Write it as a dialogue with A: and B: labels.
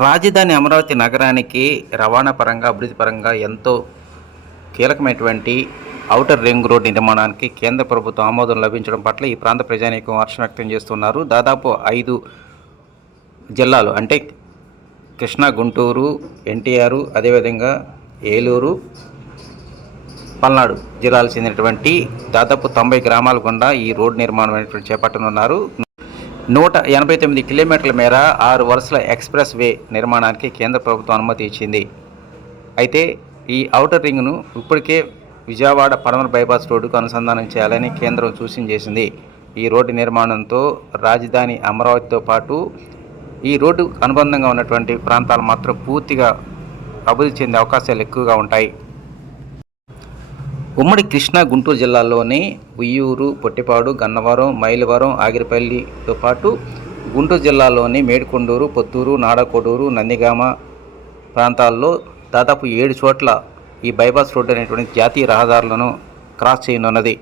A: రాజధాని అమరావతి నగరానికి రవాణా పరంగా అభివృద్ధి పరంగా ఎంతో కీలకమైనటువంటి ఔటర్ రింగ్ రోడ్ నిర్మాణానికి కేంద్ర ప్రభుత్వం ఆమోదం లభించడం పట్ల ఈ ప్రాంత ప్రజానీకం హర్షం వ్యక్తం చేస్తున్నారు. దాదాపు ఐదు జిల్లాలు అంటే కృష్ణా గుంటూరు ఎన్టీఆర్ అదేవిధంగా ఏలూరు పల్నాడు జిల్లాలకు చెందినటువంటి దాదాపు తొంభై గ్రామాల గుండా ఈ రోడ్డు నిర్మాణం అనేటువంటి చేపట్టనున్నారు. నూట ఎనభై తొమ్మిది కిలోమీటర్ల మేర ఆరు వరుసల ఎక్స్ప్రెస్ వే నిర్మాణానికి కేంద్ర ప్రభుత్వం అనుమతి ఇచ్చింది. అయితే ఈ ఔటర్ రింగ్ను ఇప్పటికే విజయవాడ పడమర బైపాస్ రోడ్డుకు అనుసంధానం చేయాలని కేంద్రం సూచన చేసింది ఈ రోడ్డు నిర్మాణంతో రాజధాని అమరావతితో పాటు ఈ రోడ్డు అనుబంధంగా ఉన్నటువంటి ప్రాంతాలు మాత్రం పూర్తిగా అభివృద్ధి చెందే అవకాశాలు ఎక్కువగా ఉంటాయి. ఉమ్మడి కృష్ణా గుంటూరు జిల్లాలోని ఉయ్యూరు పొట్టిపాడు గన్నవరం మైలవరం ఆగిరిపల్లితో పాటు గుంటూరు జిల్లాలోని మేడికొండూరు పొత్తూరు నాడకోడూరు నందిగామ ప్రాంతాల్లో దాదాపు ఏడు చోట్ల ఈ బైపాస్ రోడ్డు అనేటువంటి జాతీయ రహదారులను క్రాస్ చేయనున్నది.